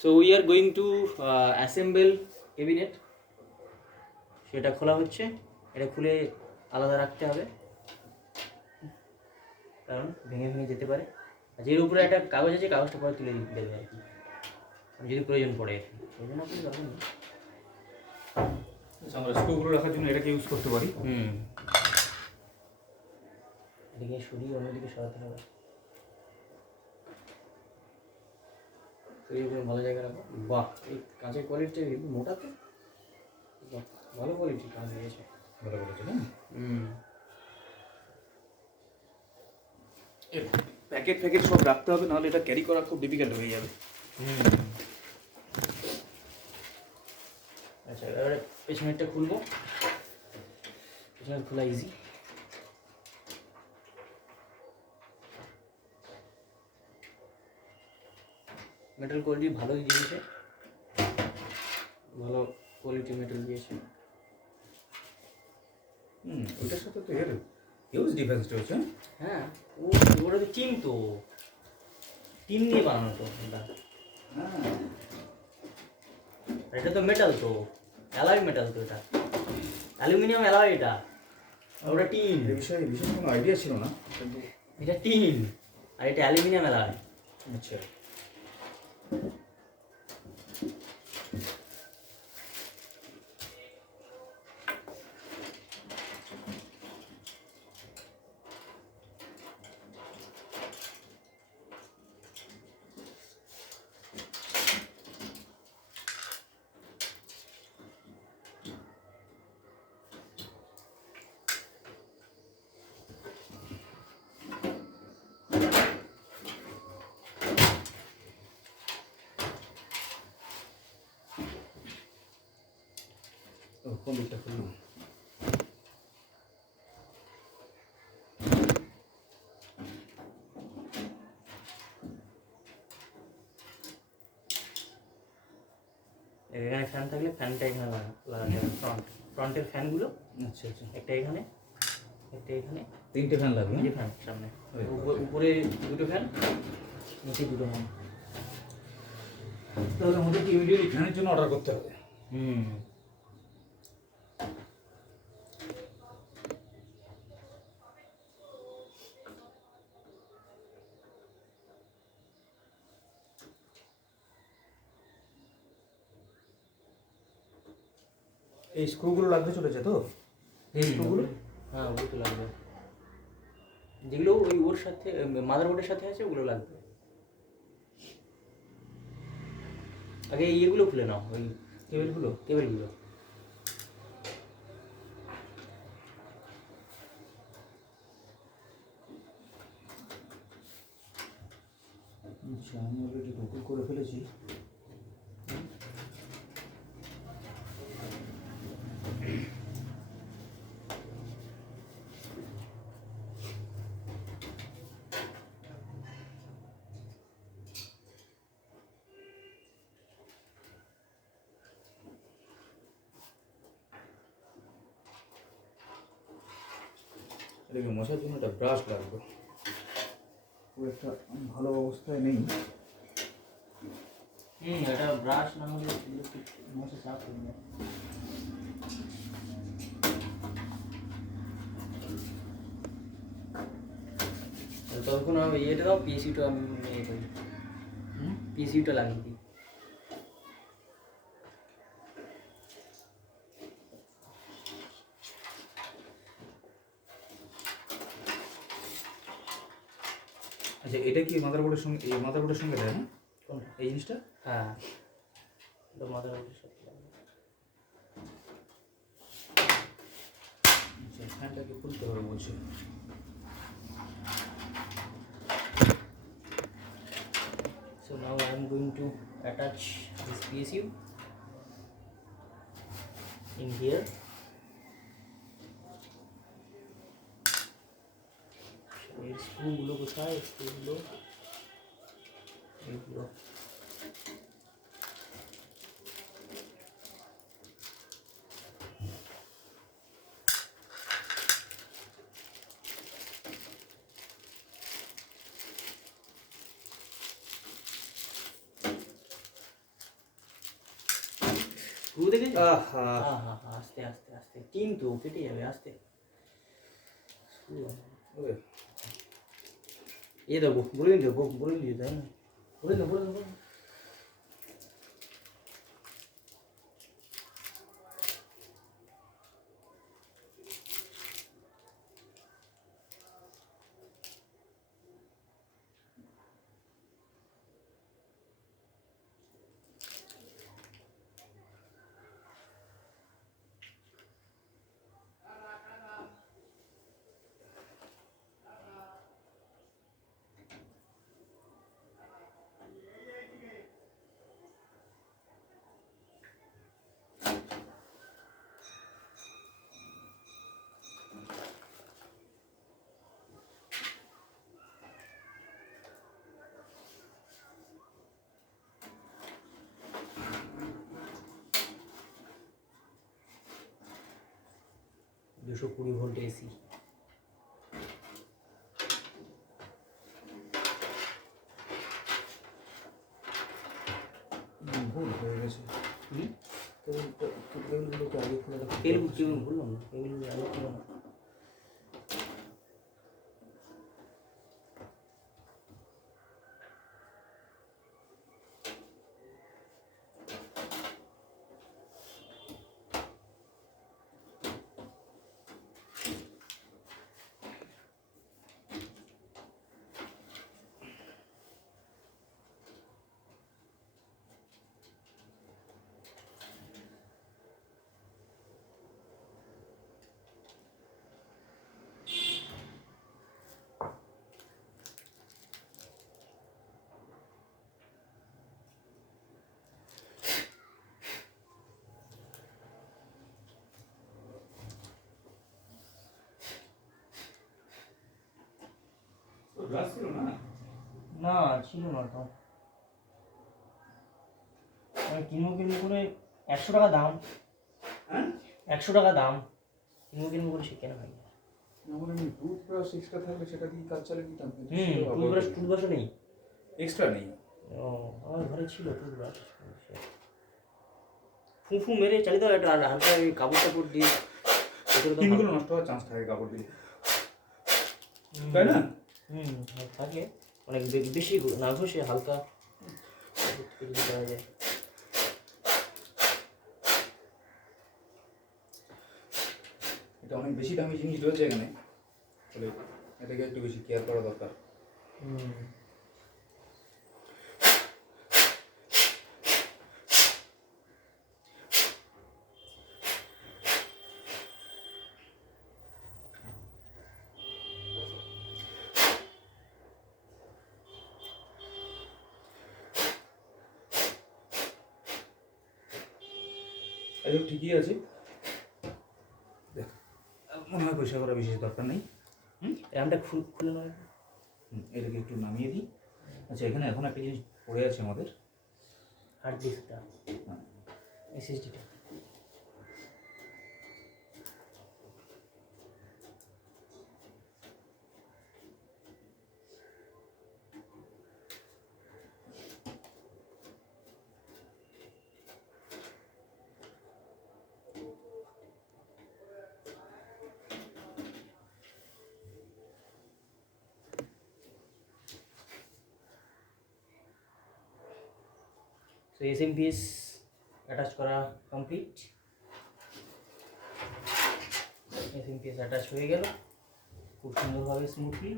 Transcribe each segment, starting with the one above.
So we are going to assemble cabinet. সেটা খোলা হচ্ছে, এটা খুলে আলাদা রাখতে হবে কারণ ভেঙে ভেঙে যেতে পারে। আর এর উপরে একটা কাগজ আছে, কাগজটা পরে তুলে দেবে আর কি, যদি প্রয়োজন পড়ে আর কি। এই জন্য আপনি দরকার নেই। আমরা স্ক্রুগুলো রাখার জন্য এটাকে ইউজ করতে পারি। এদিকে সরিয়ে অন্যদিকে সরাতে হবে। সরিয়ে ভালো জায়গা রাখো। বাহ, এই কাঁচের কোয়ালিটিটা মোটা তো, ভালো কোয়ালিটি কাজ হয়েছে, ভালো করেছে না? প্যাকেট ফ্যাকেট সব রাখতে হবে, নাহলে এটা ক্যারি করা খুব ডিফিকাল্ট হয়ে যাবে। আচ্ছা, এবারে পেছনেরটা খুলবো। পেছনের খোলা ইজি। মেটাল কোয়ালিটি ভালোই দিয়েছে, ভালো কোয়ালিটি মেটাল দিয়েছে। ওইটার সাথে তো এর হিউজ ডিফারেন্স রয়েছে। হ্যাঁ, ওটা তো টিন, তো টিন দিয়ে বানানো তো এটা। হ্যাঁ, এটা তো মেটাল, তো অ্যালয় মেটাল তো, এটা অ্যালুমিনিয়াম অ্যালয়, এটা ওটা টিন। এই বিষয়ে কোনো আইডিয়া ছিল না। এটা টিন আর এটা অ্যালুমিনিয়াম অ্যালয়। আচ্ছা, কোন দিকটা খুললাম? এখানে ফ্যান থাকলে ফ্যানটা এখানে লাগাতে হবে। ফ্রন্টের ফ্যানগুলো। আচ্ছা আচ্ছা, একটা এখানে, একটা এখানে, 3টে ফ্যান লাগবে। এই ফ্যান সামনে, উপরে 2টো ফ্যান, নিচে 2টো ফ্যান। তাহলে আমাদেরকে ইমিডিয়েটলি ফ্যানের জন্য অর্ডার করতে হবে। এই স্ক্রুগুলো লাগতে চলেছে তো? এই স্ক্রুগুলো? হ্যাঁ, ওগুলো তো লাগবে। যেগুলো ওই ওর সাথে মাদারবোর্ডের সাথে আছে ওগুলো লাগবে। আগে ইয়েগুলো খুলে নাও, ওই কেবেলগুলো। আচ্ছা, আমি অলরেডি গুগল করে ফেলেছি। এটাকে মশার জন্য একটা ব্রাশ লাগবে, খুব একটা ভালো অবস্থায় নেই। এটা ব্রাশ না হলে মশা চাপ হয়ে যায়। তখন আমি এটা দাও, পিএসইউটা আমি করি, পিএসইউটা লাগিয়ে দিই। আচ্ছা, এটা কি মাদারবোর্ডের সঙ্গে দেয় না এই জিনিসটা? হ্যাঁ, এটা মাদারবোর্ডের সাথে লাগবে। আচ্ছা, ফ্যানটাকে খুলতে হবে বলছে। So now I am going to attach this PSU in here. এর স্ক্রুগুলো কোথায়? স্ক্রুগুলো এইগুলো। স্ক্রু দেখেছিস? আহা আস্তে আস্তে আস্তে কিন্তু কেটে যাবে আস্তে। স্ক্রু ওরে এ দেবো বলে দেবো বলে দিয়ে তাই না? বলে দেবো বলে দেবো। 220 ভোল্ট এসি। ভুল হয়ে গেছে। কেবলগুলোকে আগে খুলে রাখতে কেবল বললাম না, কেবলগুলো আগে খুলে না। ব্রাশ ছিল না? না ছিল না তো, আমি কিনবো করে 100 টাকা দাম। হ্যাঁ 100 টাকা দাম, কিনবো করে সে কেনা হয় না। আমার এমনি টুথব্রাশ এক্সট্রা থাকলে সেটা দিয়ে কাজ চালিয়ে নিতাম। টুথব্রাশও নেই। এক্সট্রা নেই। ও আমার ঘরে ছিল টুথব্রাশ, ফু মেরে চালিয়ে দাও একটা, আর হালকা ওই কাপড় টাপড় দিয়ে পিনগুলো নষ্ট হওয়ার চান্স থাকে কাপড় দিয়ে, তাই না? থাকে অনেক বেশি না ঘষে হালকা যদি করা যায়। এটা অনেক বেশি দামি জিনিস রয়েছে এখানে, তাহলে এটাকে একটু বেশি কেয়ার করা দরকার। এই ঠিকই আছে, দেখ মনে হয় পয়সা করা বিশেষ দরকার নেই। র্যামটা খুলে নেওয়া। এটাকে একটু নামিয়ে দিই। আচ্ছা এখানে এখন একটা জিনিস পড়ে আছে আমাদের, হার্ড ডিস্কটা, এসএসডিটা। তো এসএমপিএস অ্যাটাচ করা কমপ্লিট। এসএমপিএস অ্যাটাচ হয়ে গেল খুব সুন্দরভাবে, স্মুথলি।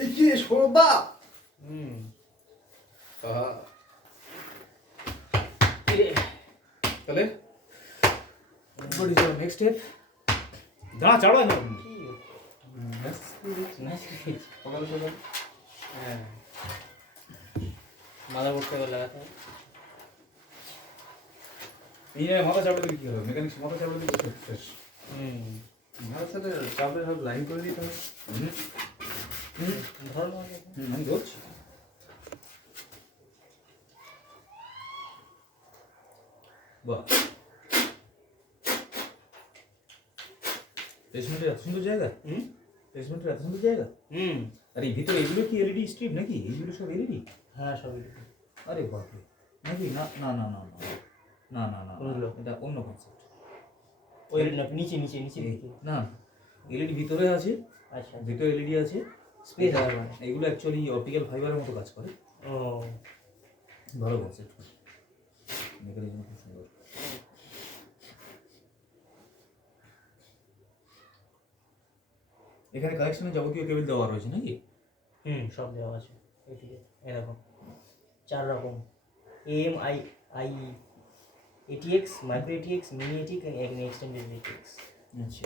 এই কি সৌরভদা? তাহলে what is your next step? দাঁড়া চাড়া না সকাল সকাল। হ্যাঁ মাথা পড়তে হবে, লাগাতে হবে। এই মাথা চাপড়ে দিলে কি হবে? মেকানিক্স মাথা চাপড়ে দিলে শেষ। মাথার সাথে চাপড়ে সব লাইন করে দিতে হবে। ধরো বাহ, প্লেসমেন্টের এত সুন্দর জায়গা, প্লেসমেন্টের এত সুন্দর জায়গা। আর এই ভিতরে এগুলো কি এলইডি স্ট্রিপ নাকি? এইগুলো সব এলইডি? হ্যাঁ সব এলইডি। আরে বাপরে, নাকি? না না না না না না না না, কোনগুলো? এটা অন্য কনসেপ্ট। ওই না, নিচে নিচে নিচে দিকে। না, এলইডি ভিতরে আছে, আচ্ছা ভিতরে এলইডি আছে, স্পেস আছে মানে। এগুলো অ্যাকচুয়ালি অপটিক্যাল ফাইবারের মতো কাজ করে। ও ভালো কনসেপ্ট, মেকানিজম খুব সুন্দর। এখানে কালেকশনে যাবতীয় কেবল দেওয়া রয়েছে নাকি? সব দেওয়া আছে এদিকে। এই দেখো 4 রকম, M I I ATX, micro ATX, mini ATX এবং এক্সটেন্ডেড এটিএক্স। আচ্ছা,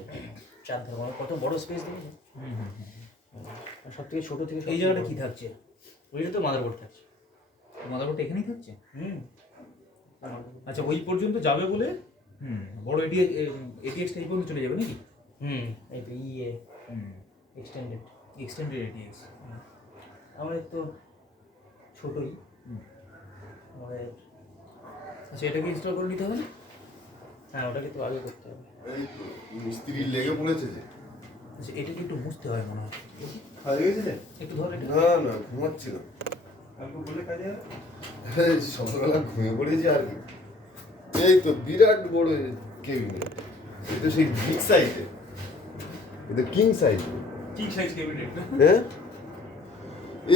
4 ধরনের। কত বড় স্পেস দেখেছো? সব থেকে ছোট থেকে এই জায়গাটা কি থাকছে? ওইটা তো মাদারবোর্ড থাকছে। মাদারবোর্ডটা এখানেই থাকছে? হুম আচ্ছা, ওই পর্যন্ত যাবে বলে বড় এটিএক্সটা এই পর্যন্ত চলে যাবে নাকি? এই তো ইয়ে এক্সটেন্ডেড এটিএক্স। আমাদের তো ছোটই আমাদের। আচ্ছা, এটাকে ইনস্টল করে নিতে হবে না? হ্যাঁ ওটাকে তো আগে করতে হবে। এই তো মিস্ত্রি লেগে পড়েছে যে। আচ্ছা, এটাকে একটু মুছতে হয় মনে হয়। হারিয়ে গেছে যে? একটু ধর এটা। না না, ঘুমাচ্ছিল। কালকে বলে কাজে হবে? এই সকালবেলা ঘুমিয়ে পড়েছি আর কি। এই তো বিরাট বড় কেবিনেট, এটা সেই বিগ সাইজের, এটা কিং সাইজ। ঠিক সাইজ ক্যাবিনেট না? হ্যাঁ,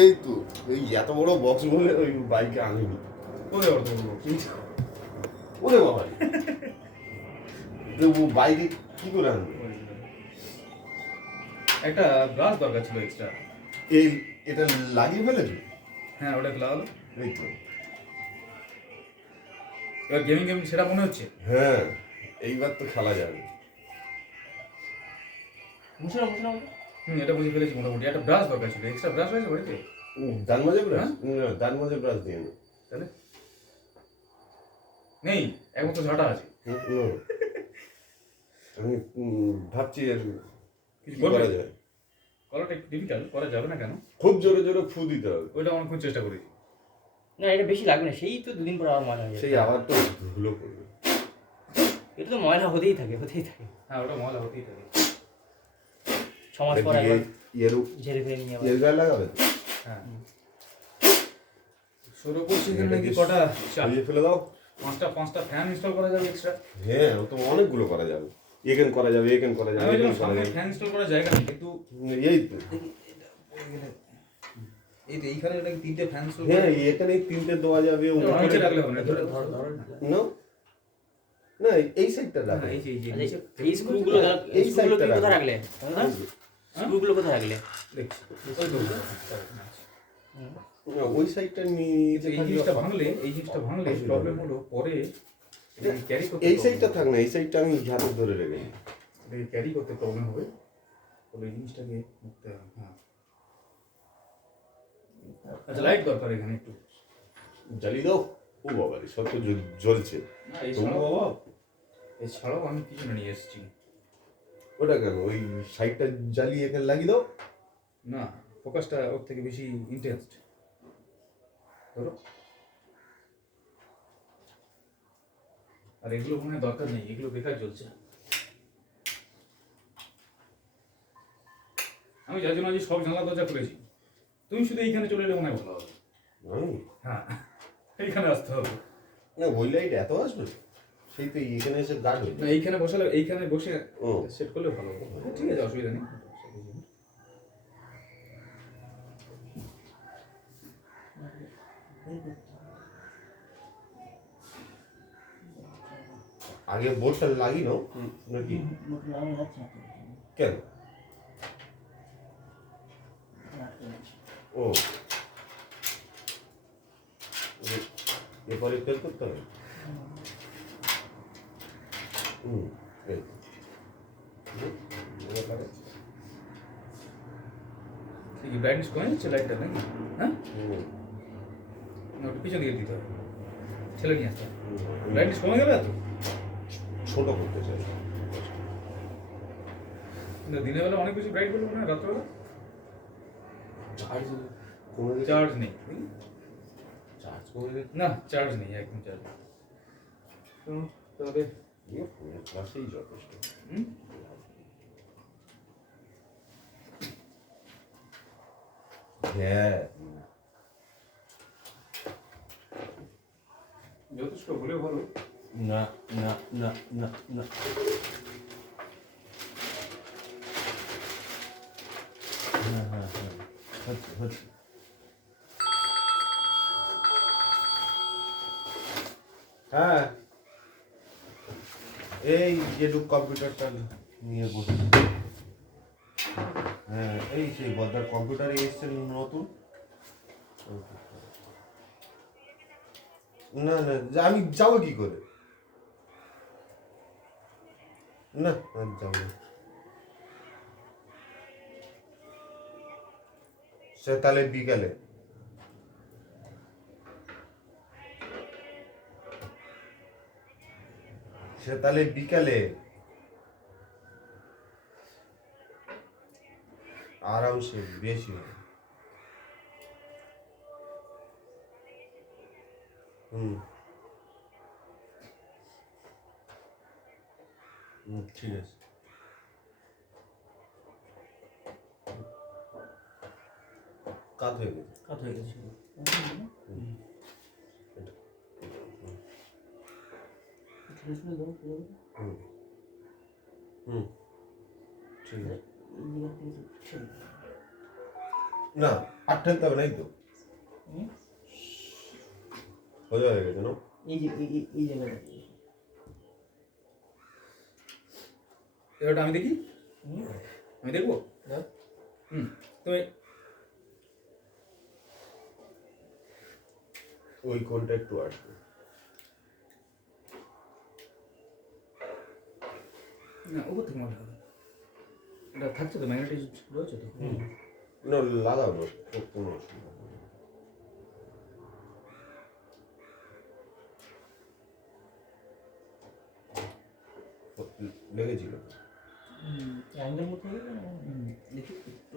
এই তো এই এত বড় বক্স বলে ওই বাইকে আনিনি। ওরে অর্ধ ওরে বাবা, ও বাইকে কি করে আনবে? একটা ব্রাশ দরকার ছিল এক্সট্রা। এই এটা লাগিয়ে ফেলেছো? হ্যাঁ, ওটা লাগালো। এই তো, এবার গেমিং সেটা মনে হচ্ছে। হ্যাঁ এইবার তো খেলা যাবে। মুছে নাও মুছে নাও। এটা বুঝে ফেলেছি মোটামুটি। একটা ব্রাশ দরকার ছিল, এক্সট্রা ব্রাশ হয়েছে বাড়িতে? ডান মাঝে ব্রাশ? না, ডান মাঝে ব্রাশ দিয়ে নে। তাহলে নেই, একমাত্র ঝাঁটা আছে। আমি ভাবছি আর কিছু কি বলবে? করা যায়। কলাটা একটু ডিফিকাল্ট, করা যাবে না কেন? খুব জোরে জোরে ফু দিতে হবে। ওইটা আমি খুব চেষ্টা করেছি। না এটা বেশি লাগবে না, সেই তো দুদিন পর আবার ময়লা হয়ে যাবে। সেই আবার তো ধুলো করবে। এটা তো ময়লা হতেই থাকে হতেই থাকে। হ্যাঁ, ওটা ময়লা হতেই থাকে। 6 মাস পর একবার ইয়েরও ঝেড়ে ফেলে নিয়ে আবার। ইয়ের গায়ে লাগাবে তো? হ্যাঁ, সৌর পশ্চিমের নাকি কটা সরিয়ে ফেলে দাও। পাঁচটা ফ্যান ইনস্টল করা যাবে এক্সট্রা। হ্যাঁ, ও তো অনেকগুলো করা যাবে। এখান করা যাবে, এখান করা যাবে, আমি এখান বললাম করা সামনে যাবে। ফ্যান ইনস্টল করার জায়গা নেই, কিন্তু এই তো, এই তো এইখানে নাকি 3টে ফ্যান ইনস্টল হ্যাঁ এখানে 3টে দেওয়া যাবে। নিচে রাখলে হবে না, ধরে ধরো ধরো না না, এই সাইডটা রাখো। এই যে আচ্ছা, এই স্ক্রুগুলো এই এই স্ক্রুগুলো সাইডটা কোথায় রাখো। রাখলে? স্ক্রুগুলো কোথায় রাখলে? দেখছি ওই তো না, ওই সাইডটা নিয়ে এই জিনিসটা ভাঙলে, প্রবলেম হলো পরে ক্যারি করতে। এই সাইডটা থাক না, এই সাইডটা আমি হাতে ধরে রেখেছি। ক্যারি করতে প্রবলেম হবে, তবে এই জিনিসটাকে মুছতে হবে। হ্যাঁ, আচ্ছা, লাইট দরকার এখানে একটু। জ্বালিয়ে দাও। ও বাবা রে, সব তো জ্বলছে। না, তবু বাবা, এছাড়াও আমি কিছু নিয়ে এসেছি। ওটা কেন? ওই সাইডটা জ্বালিয়ে এখানে লাগিয়ে দাও। না, ফোকাসটা ওর থেকে বেশি ইন্টেন্স। ধরো, আর এগুলো মনে হয় দরকার নেই, এগুলো বেকার চলছে। আমি যার জন্য আজ সব জানলা দরজা খুলেছি। তুমি শুধু এইখানে চলে এলে মনে হয় ভালো হবে। হ্যাঁ, এইখানে আসতে হবে। না, ওই লাইট এত আসবে? সেই তো এখানে এসে গার্ড হয়ে না, এইখানে বসালে, এইখানে বসে ও সেট করলে ভালো হবে। ঠিক আছে, অসুবিধা নেই। আগে বোর্ডটা লাগিয়ে নাও নাকি? কেন? ও এরপরে ফেল করতে হবে। এই তো। এবারে কি ব্রাইটনেস কমে যাচ্ছে লাইটটা নাকি? হ্যাঁ, না, ওটা পিছন দিকে দিতে হবে, ছেলে নিয়ে আসতে হবে। ব্রাইটনেস কমে গেলে তো ছোট করতে চাই। দিনের বেলা অনেক বেশি ব্রাইট বলবো না, রাত্রেবেলা চার্জ কমে গেছে। চার্জ নেই। চার্জ কমে গেছে। না, চার্জ নেই, একদম চার্জ। তো তাহলে ফোনের ক্লাসেই যথেষ্ট। হ্যাঁ, যথেষ্ট হলে ভালো। না না না না না, হ্যাঁ হ্যাঁ হ্যাঁ, হচ্ছে হচ্ছে। হ্যাঁ, এই যেটুক কম্পিউটারটা নিয়ে বসে। হ্যাঁ, এই সেই বদার কম্পিউটার এসছে নতুন। না না, আমি যাবো কি করে? না যাবো না। সে তাহলে বিকালে। সে তাহলে বিকালে আরামসে বেশি হবে। হুম হুম, ঠিক আছে। কাত হয়ে গেছে। কাট হয়ে গেছে শুধু। শুনে দাও পুরো। হুম হুম, ঠিক আছে। এই জায়গা থেকে ছেড়ে দাও। না, আর ঠেলতে হবে নাই তো, হুম? সোজা হয়ে গেছে না? এই যে এই জায়গাটা দিয়ে। এবারটা আমি দেখি, হুম? আমি দেখবো। দাও। তুমি ওই কোনটা একটু আসবে। না উপর থেকে মারতে হবে। এটা থাকছে তো, ম্যাগনেটিক রয়েছে তো। না, লাগাও না, কোনো অসুবিধা নেই। লেগেছিল। অ্যাঙ্গেল মতো হয়ে গেল। দেখি একটু